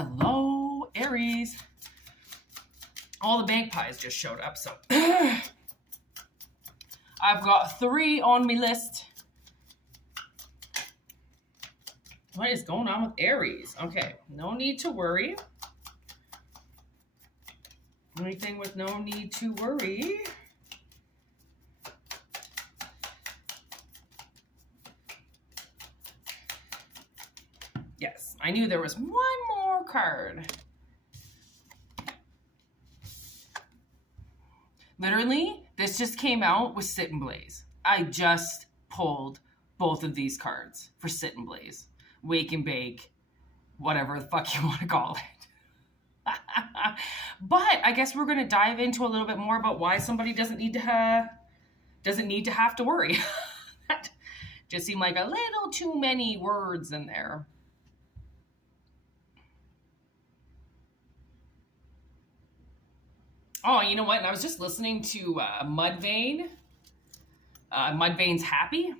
Hello, Aries. All the magpies just showed up, so I've got 3 on my list. What is going on with Aries? Okay, no need to worry. Anything with no need to worry. Yes, I knew there was one more card. Literally, this just came out with Sit and Blaze. I just pulled both of these cards for Sit and Blaze. Wake and Bake, whatever the fuck you want to call it. But I guess we're going to dive into a little bit more about why somebody doesn't need to have to worry. That just seemed like a little too many words in there. Oh, you know what? And I was just listening to Mudvayne. Mudvayne's Happy.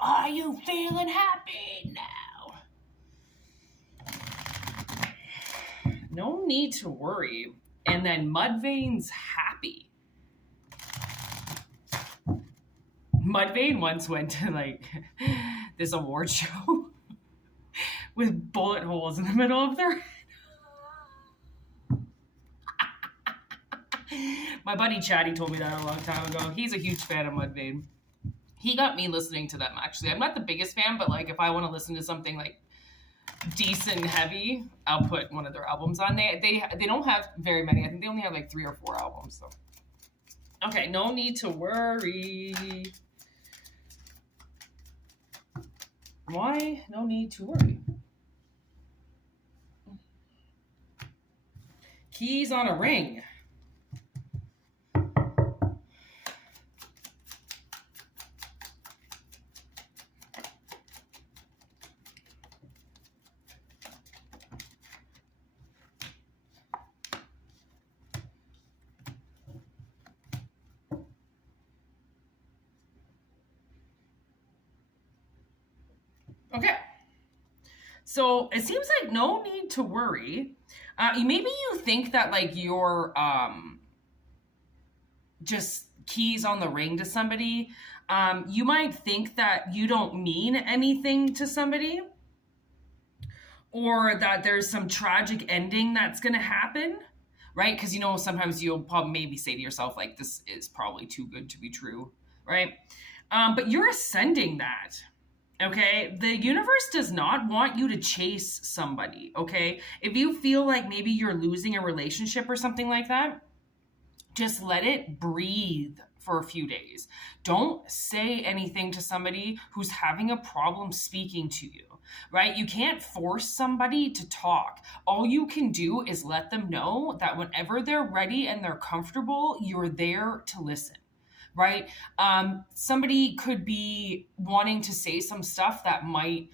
Are you feeling happy now? No need to worry. And then Mudvayne's Happy. Mudvayne once went to like this award show with bullet holes in the middle of their head. My buddy Chatty told me that a long time ago. He's a huge fan of Mudvayne. He got me listening to them, actually. I'm not the biggest fan, but like if I want to listen to something like decent and heavy, I'll put one of their albums on. They don't have very many. I think they only have like 3 or 4 albums. So okay, no need to worry. Why? No need to worry. Keys on a ring. Okay, so it seems like no need to worry. Maybe you think that like you're just keys on the ring to somebody. You might think that you don't mean anything to somebody, or that there's some tragic ending that's going to happen, right? Because you know sometimes you'll probably maybe say to yourself like, this is probably too good to be true, right? But you're ascending that. Okay, the universe does not want you to chase somebody, okay? If you feel like maybe you're losing a relationship or something like that, just let it breathe for a few days. Don't say anything to somebody who's having a problem speaking to you, right? You can't force somebody to talk. All you can do is let them know that whenever they're ready and they're comfortable, you're there to listen. Right? Somebody could be wanting to say some stuff that might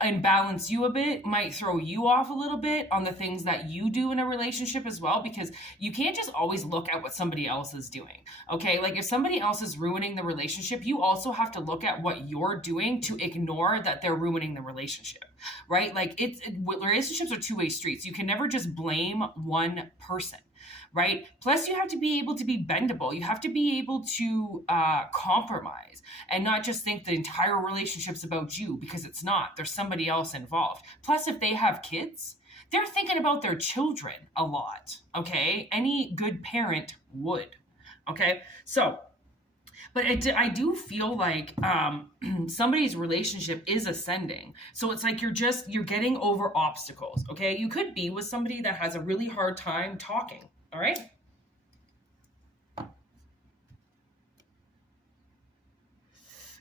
imbalance you a bit, might throw you off a little bit on the things that you do in a relationship as well, because you can't just always look at what somebody else is doing. Okay? Like if somebody else is ruining the relationship, you also have to look at what you're doing to ignore that they're ruining the relationship. Right? Like relationships are two-way streets. You can never just blame one person. Right? Plus, you have to be able to be bendable. You have to be able to compromise and not just think the entire relationship's about you, because it's not. There's somebody else involved. Plus, if they have kids, they're thinking about their children a lot. Okay? Any good parent would. Okay? So, but I do feel like somebody's relationship is ascending. So it's like you're getting over obstacles. Okay? You could be with somebody that has a really hard time talking. All right.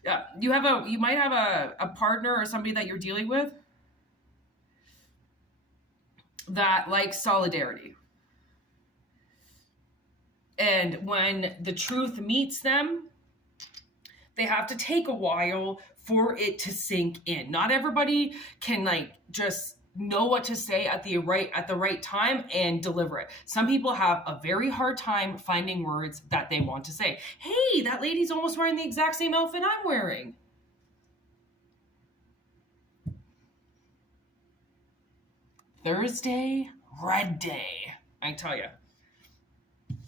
Yeah, you might have a partner or somebody that you're dealing with that likes solidarity. And when the truth meets them, they have to take a while for it to sink in. Not everybody can like just know what to say at the right time and deliver it. Some people have a very hard time finding words that they want to say. Hey, that lady's almost wearing the exact same outfit I'm wearing. Thursday, red day, I tell you.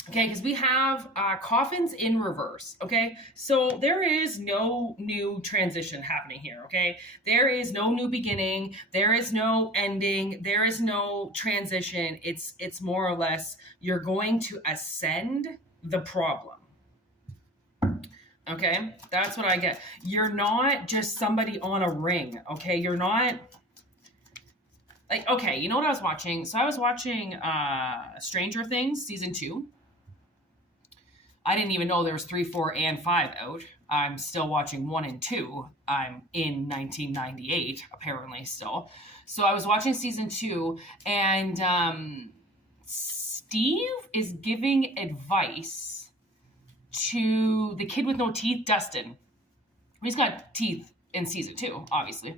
Okay, because we have coffins in reverse. Okay, so there is no new transition happening here. Okay, there is no new beginning. There is no ending. There is no transition. It's more or less you're going to ascend the problem. Okay, that's what I get. You're not just somebody on a ring. Okay, you're not like, okay, you know what I was watching? So I was watching Stranger Things season 2. I didn't even know there was 3, 4, and 5 out. I'm still watching 1 and 2. I'm in 1998, apparently, still. So I was watching season 2, and Steve is giving advice to the kid with no teeth, Dustin. He's got teeth in season 2, obviously.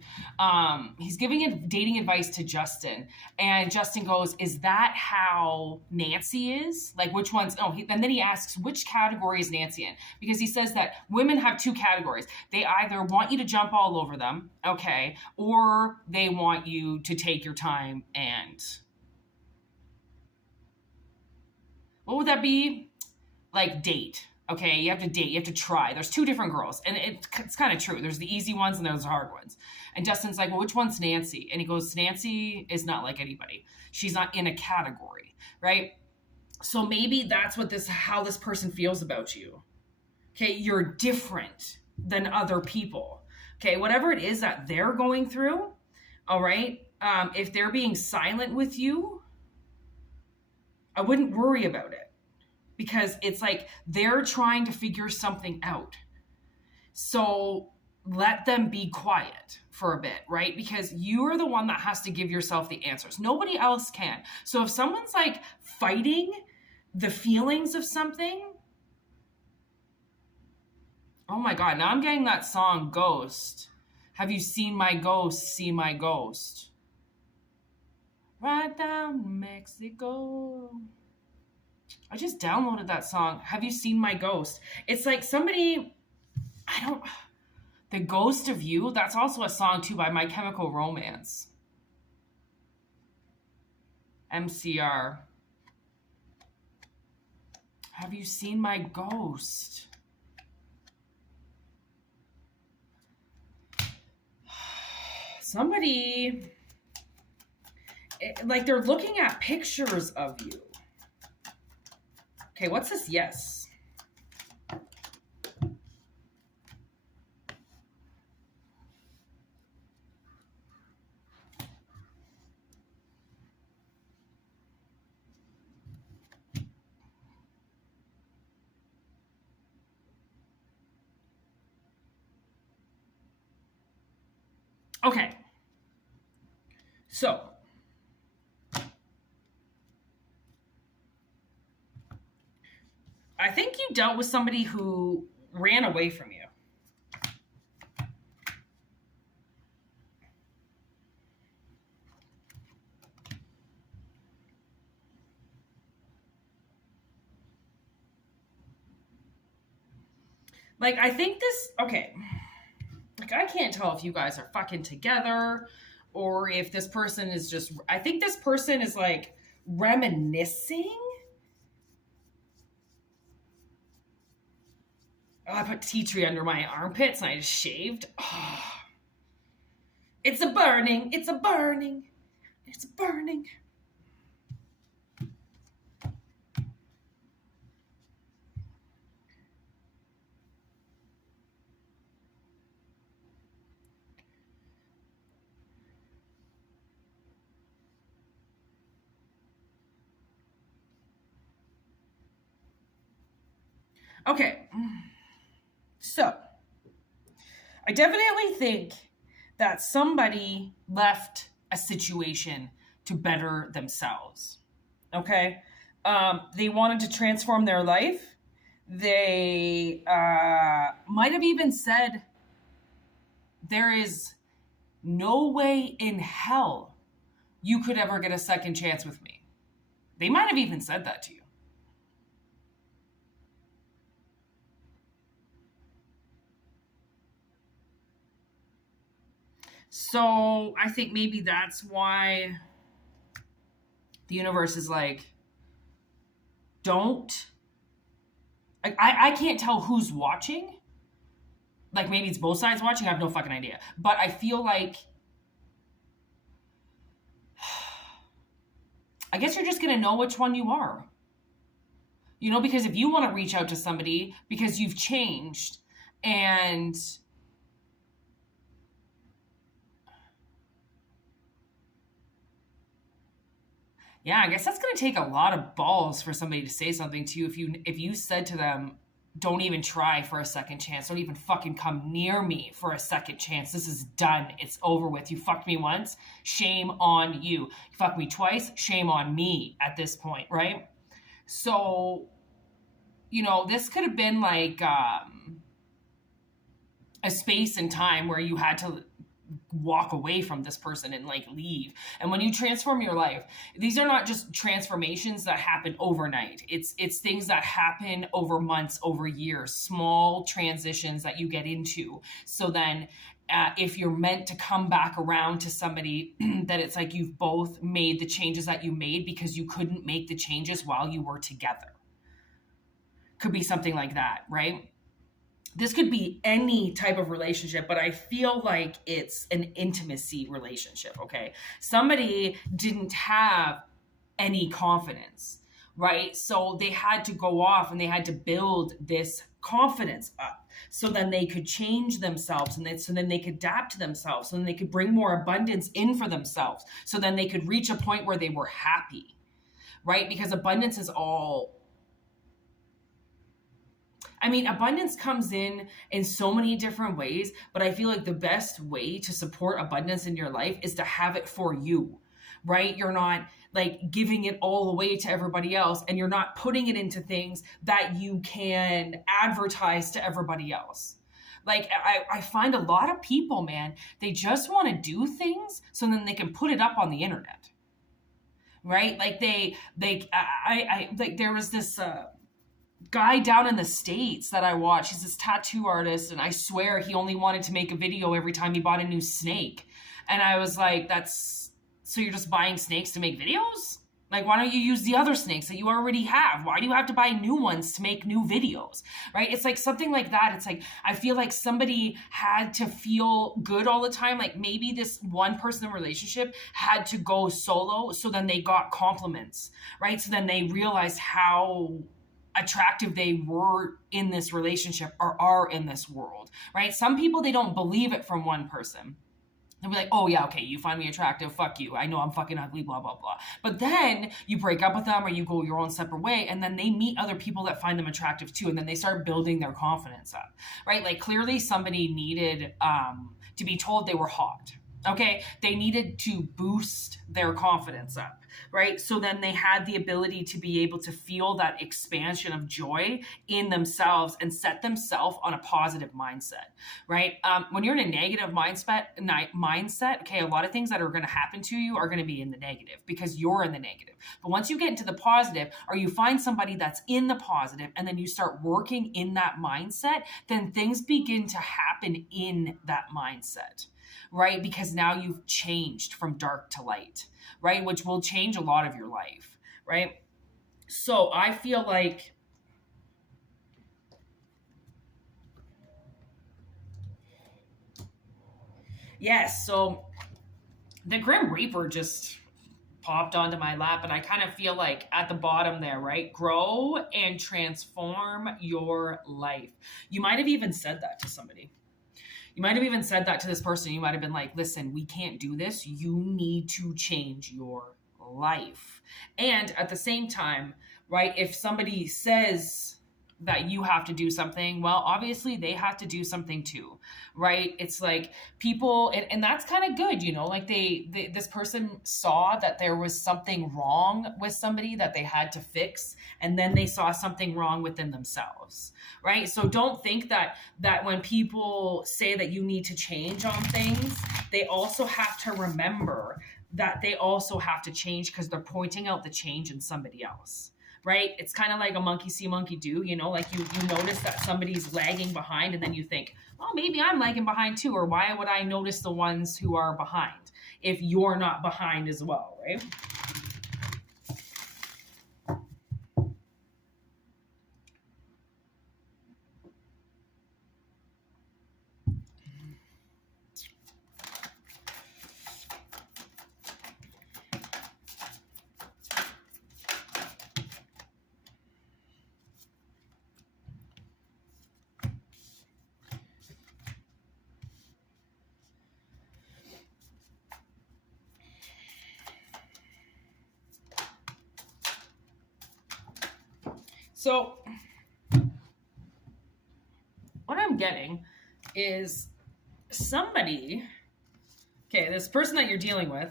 He's giving dating advice to Justin, and Justin goes, "Is that how Nancy is? Like, which ones?" And then he asks, "Which category is Nancy in?" Because he says that women have 2 categories. They either want you to jump all over them, okay, or they want you to take your time and what would that be? Like, date. Okay, you have to date, you have to try. There's 2 different girls, and it's kind of true. There's the easy ones and there's the hard ones. And Justin's like, "Well, which one's Nancy?" And he goes, "Nancy is not like anybody. She's not in a category," right? So maybe that's how this person feels about you. Okay, you're different than other people. Okay, whatever it is that they're going through, all right? If they're being silent with you, I wouldn't worry about it. Because it's like they're trying to figure something out. So let them be quiet for a bit, right? Because you're the one that has to give yourself the answers. Nobody else can. So if someone's like fighting the feelings of something, oh my God, now I'm getting that song Ghost. Have you seen my ghost? See my ghost. Right down Mexico. I just downloaded that song. Have you seen my ghost? It's like somebody, The Ghost of You. That's also a song too by My Chemical Romance. MCR. Have you seen my ghost? Somebody, like they're looking at pictures of you. Okay, what's this? Yes. Okay. So, I think you dealt with somebody who ran away from you. Like, I think okay. Like, I can't tell if you guys are fucking together or if this person is I think this person is like reminiscing. Oh, I put tea tree under my armpits and I just shaved. Oh. It's a burning. It's a burning. It's a burning. Okay. So, I definitely think that somebody left a situation to better themselves. Okay? They wanted to transform their life. They might have even said, "There is no way in hell you could ever get a second chance with me." They might have even said that to you. So I think maybe that's why The universe is like, don't, I can't tell who's watching. Like maybe it's both sides watching. I have no fucking idea. But I feel like, I guess you're just going to know which one you are. You know, because if you want to reach out to somebody because you've changed and yeah, I guess that's going to take a lot of balls for somebody to say something to you. If you said to them, don't even try for a second chance. Don't even fucking come near me for a second chance. This is done. It's over with. You fucked me once. Shame on you. You fucked me twice. Shame on me at this point, right? So, you know, this could have been like a space and time where you had to walk away from this person and like leave. And when you transform your life, these are not just transformations that happen overnight. It's things that happen over months, over years, small transitions that you get into. So then if you're meant to come back around to somebody, that it's like you've both made the changes that you made because you couldn't make the changes while you were together. Could be something like that, right? This could be any type of relationship, but I feel like it's an intimacy relationship, okay? Somebody didn't have any confidence, right? So they had to go off and they had to build this confidence up so then they could change themselves and so then they could adapt to themselves, so then they could bring more abundance in for themselves, so then they could reach a point where they were happy, right? Because abundance is all... I mean, abundance comes in so many different ways, but I feel like the best way to support abundance in your life is to have it for you, right? You're not like giving it all away to everybody else, and you're not putting it into things that you can advertise to everybody else. Like I find a lot of people, man, they just want to do things so then they can put it up on the internet, right? Like like there was this, guy down in the States that I watch. He's this tattoo artist, and I swear he only wanted to make a video every time he bought a new snake. And I was like, so you're just buying snakes to make videos? Like, why don't you use the other snakes that you already have? Why do you have to buy new ones to make new videos, right? It's like something like that. It's like, I feel like somebody had to feel good all the time. Like maybe this one person in a relationship had to go solo, so then they got compliments, right? So then they realized how attractive they were in this relationship or are in this world, right? Some people, they don't believe it from one person. They'll be like, oh yeah, okay, you find me attractive, fuck you. I know I'm fucking ugly, blah, blah, blah. But then you break up with them or you go your own separate way, and then they meet other people that find them attractive too, and then they start building their confidence up, right? Like clearly somebody needed to be told they were hot. Okay, they needed to boost their confidence up, right? So then they had the ability to be able to feel that expansion of joy in themselves and set themselves on a positive mindset, right? When you're in a negative mindset, okay, a lot of things that are going to happen to you are going to be in the negative because you're in the negative. But once you get into the positive, or you find somebody that's in the positive, and then you start working in that mindset, then things begin to happen in that mindset, right? Because now you've changed from dark to light, right? Which will change a lot of your life, right? So I feel like yes, so the Grim Reaper just popped onto my lap, and I kind of feel like at the bottom there, right? Grow and transform your life. You might have even said that to somebody. You might have even said that to this person. You might have been like, listen, we can't do this. You need to change your life. And at the same time, right, if somebody says that you have to do something, well, obviously they have to do something too, right? It's like people, and that's kind of good, you know, like this person saw that there was something wrong with somebody that they had to fix, and then they saw something wrong within themselves, right? So don't think that when people say that you need to change on things, they also have to remember that they also have to change because they're pointing out the change in somebody else. Right? It's kind of like a monkey see, monkey do, you know, like you notice that somebody's lagging behind, and then you think, well, maybe I'm lagging behind too, or why would I notice the ones who are behind if you're not behind as well, right? So what I'm getting is somebody, okay, this person that you're dealing with,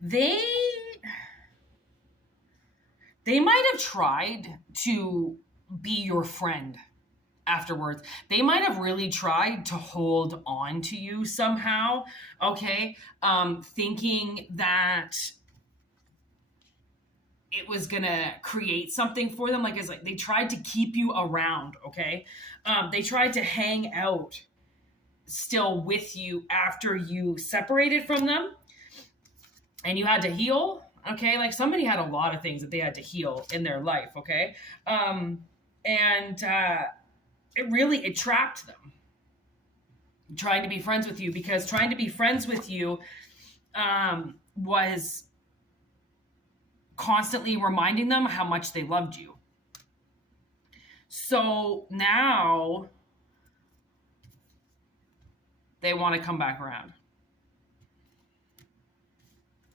they might have tried to be your friend afterwards. They might have really tried to hold on to you somehow, okay? Thinking that it was gonna create something for them. Like, it's like they tried to keep you around, okay? They tried to hang out still with you after you separated from them and you had to heal, okay? Like, somebody had a lot of things that they had to heal in their life, okay? And it trapped them trying to be friends with you, because trying to be friends with you was constantly reminding them how much they loved you. So now they want to come back around.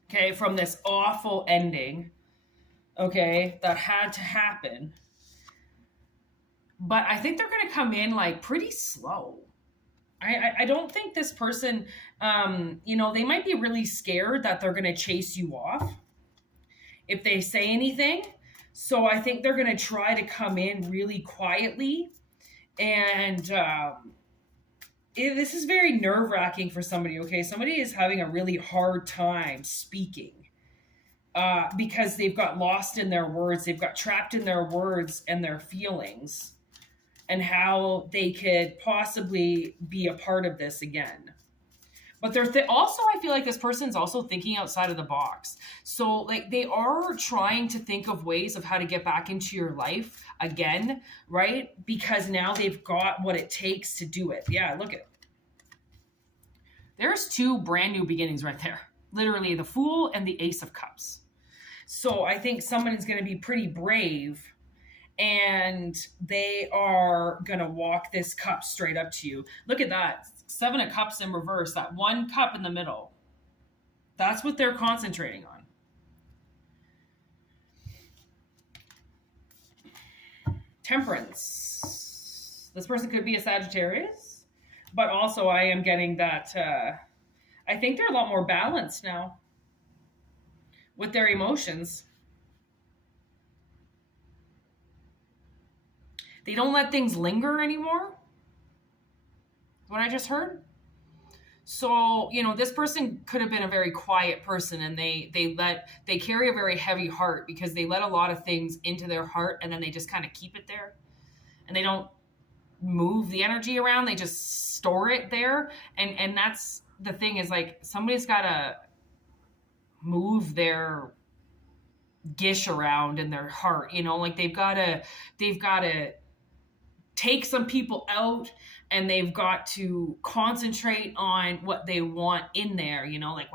Okay, from this awful ending, okay, that had to happen. But I think they're going to come in like pretty slow. I don't think this person, they might be really scared that they're going to chase you off if they say anything. So I think they're going to try to come in really quietly. And this is very nerve-wracking for somebody, okay? Somebody is having a really hard time speaking because they've got lost in their words. They've got trapped in their words and their feelings and how they could possibly be a part of this again. But they're also, I feel like this person's also thinking outside of the box. So like they are trying to think of ways of how to get back into your life again, right? Because now they've got what it takes to do it. Yeah, look at it. There's two brand new beginnings right there. Literally the Fool and the Ace of Cups. So I think someone's going to be pretty brave and they are going to walk this cup straight up to you. Look at that. 7 of Cups in reverse, that one cup in the middle. That's what they're concentrating on. Temperance. This person could be a Sagittarius, but also I am getting that I think they're a lot more balanced now with their emotions. They don't let things linger anymore. What I just heard. So, this person could have been a very quiet person, and they carry a very heavy heart because they let a lot of things into their heart and then they just kind of keep it there and they don't move the energy around. They just store it there. And that's the thing, is like somebody's got to move their gish around in their heart, like they've got to take some people out, and they've got to concentrate on what they want in there. Like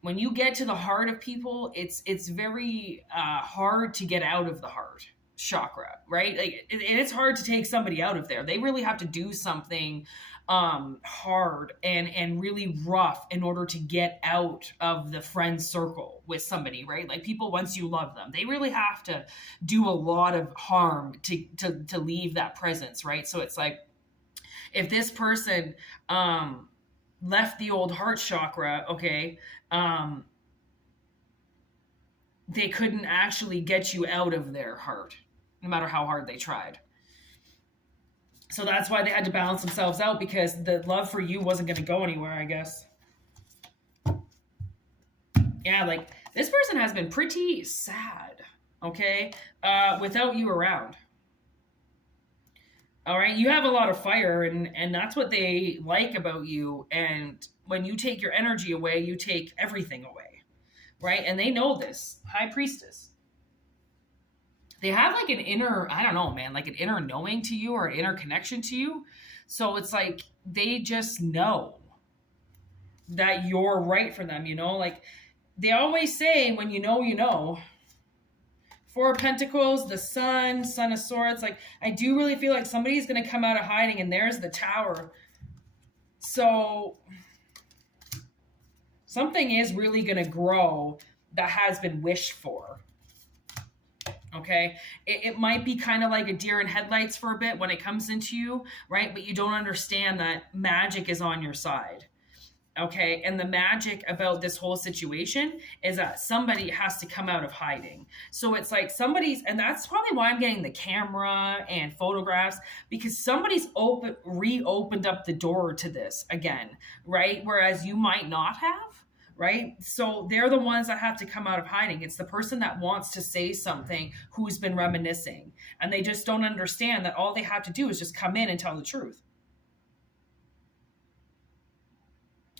when you get to the heart of people, it's very hard to get out of the heart chakra, right? Like it's hard to take somebody out of there. They really have to do something hard and really rough in order to get out of the friend circle with somebody, right? Like people, once you love them, they really have to do a lot of harm to leave that presence, right? So it's like, if this person left the old heart chakra, okay, they couldn't actually get you out of their heart, no matter how hard they tried. So that's why they had to balance themselves out, because the love for you wasn't going to go anywhere, I guess. Yeah, like this person has been pretty sad, okay, without you around. All right, you have a lot of fire, and that's what they like about you. And when you take your energy away, you take everything away, right? And they know this. High Priestess. They have like an inner, I don't know, man, like an inner knowing to you or an inner connection to you. So it's like they just know that you're right for them, Like they always say, when you know. 4 of Pentacles, the Sun, Son of Swords. Like, I do really feel like somebody's going to come out of hiding, and there's the Tower. So, Something is really going to grow that has been wished for. Okay, it might be kind of like a deer in headlights for a bit when it comes into you, right? But you don't understand that magic is on your side. Okay, and the magic about this whole situation is that somebody has to come out of hiding. So it's like somebody's, and that's probably why I'm getting the camera and photographs, because somebody's reopened up the door to this again, right? Whereas you might not have, right? So they're the ones that have to come out of hiding. It's the person that wants to say something who's been reminiscing, and they just don't understand that all they have to do is just come in and tell the truth.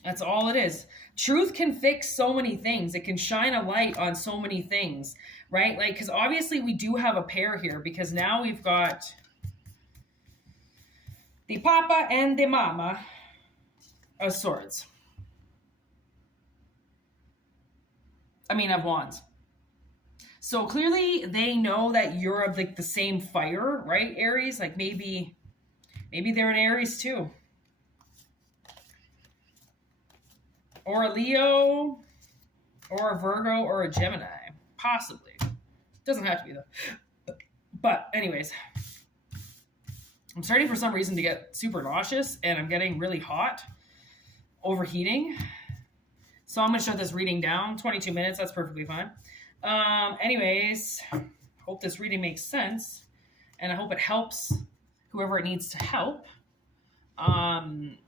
That's all it is. Truth can fix so many things. It can shine a light on so many things, right? Like, because obviously we do have a pair here, because now we've got the Papa and the Mama of Swords. Of Wands. So clearly they know that you're of like the same fire, right, Aries? Like maybe they're an Aries too. Or a Leo, or a Virgo, or a Gemini. Possibly. Doesn't have to be though. But anyways, I'm starting for some reason to get super nauseous, and I'm getting really hot, overheating. So I'm going to shut this reading down. 22 minutes, that's perfectly fine. Anyways, hope this reading makes sense, and I hope it helps whoever it needs to help.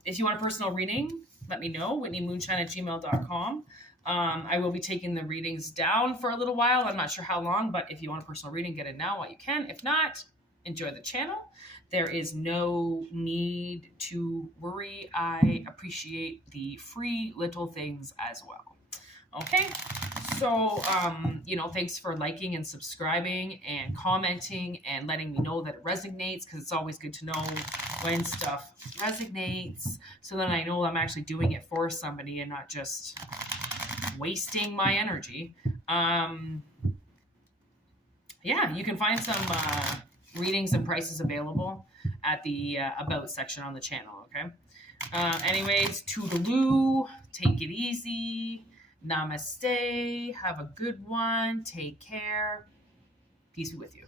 If you want a personal reading, let me know, whitneymoonshine@gmail.com. I will be taking the readings down for a little while. I'm not sure how long, but if you want a personal reading, get it now while you can. If not, enjoy the channel. There is no need to worry. I appreciate the free little things as well. Okay, so, thanks for liking and subscribing and commenting and letting me know that it resonates, because it's always good to know when stuff resonates, so then I know I'm actually doing it for somebody and not just wasting my energy. You can find some readings and prices available at the About section on the channel, okay? Anyways, toodaloo, take it easy, namaste, have a good one, take care, peace be with you.